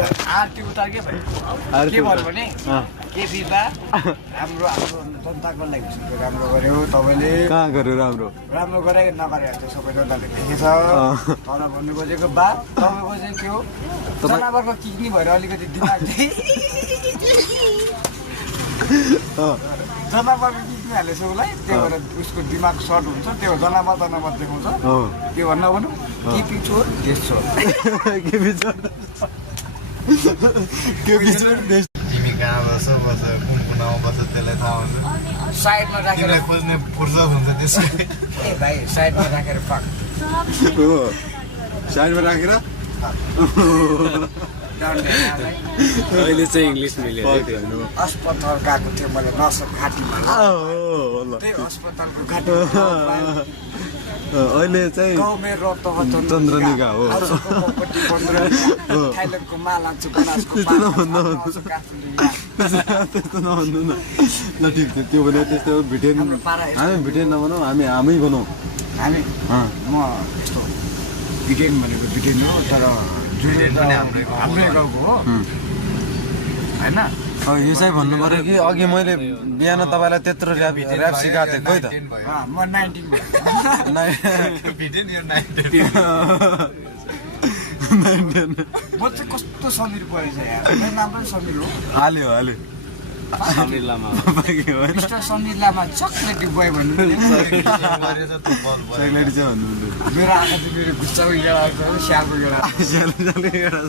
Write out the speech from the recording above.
आरती उतार के भयो के भन्नु भने के बिबा हाम्रो जनताको लागि राम्रो गर्यो तपाईले कहाँ गर्यो राम्रो राम्रो गरे नगरे त्यो सबै जनताले देखेछ तर भन्नु खोजेको बा तपाईको चाहिँ के हो जनावरको किडनी भएर अलिकति दिमाग जनावरको किडनी हालेछ उसलाई त्यो भएर उसको दिमाग सर्ट हुन्छ त्यो जनावर देखाउँछ के भन्नु भन्नु के पिछोर देश छोड के बिचोर देश तिमी कहाँ बस्छ कुन कुनामा बस्छ त्यसलाई थाहा हुन्छ साइडमा राखेर तिमीलाई खोज्ने फुर्सद हुन्छ त्यसै ए भाइ साइडमा राखेर पाक हो साइडमा राखेर अहिले चाहिँ इङ्ग्लिस मिल्यो अस्पताल गएको थियो मैले नसब घाँटीमा त्यही अस्पतालको घाँटीमा अहिले चाहिँ गाउँमै रक्त चन्द्रनिगा हो थाइल्यान्डको मालान्छु बनासको त्यस्तो नभन्नु न ल ठिक छ त्यो भने त्यस्तो भिटेन हामी भिटेन नभनौँ हामी बनाउँ हामी म यस्तो भिटेन भनेको भिटेन हो तर हाम्रै गाउँको हो होइन यो चाहिँ भन्नु पर्यो कि अघि मैले बिहान तपाईँलाई त्यत्रो ऱ्याप सिकाएको थिएँ खोइ त म 19 भयो म चाहिँ कस्तो समीर परेछ यार मेरो नाम पनि समीर हो हाल्यो समीर लामा मिस्टर समीर लामा चक्लेटी बोय भन्नु चक्लेटी चाहिँ भन्नु मेरो आँखा चाहिँ मेरो गुच्चाको गेडा स्यालको गेडा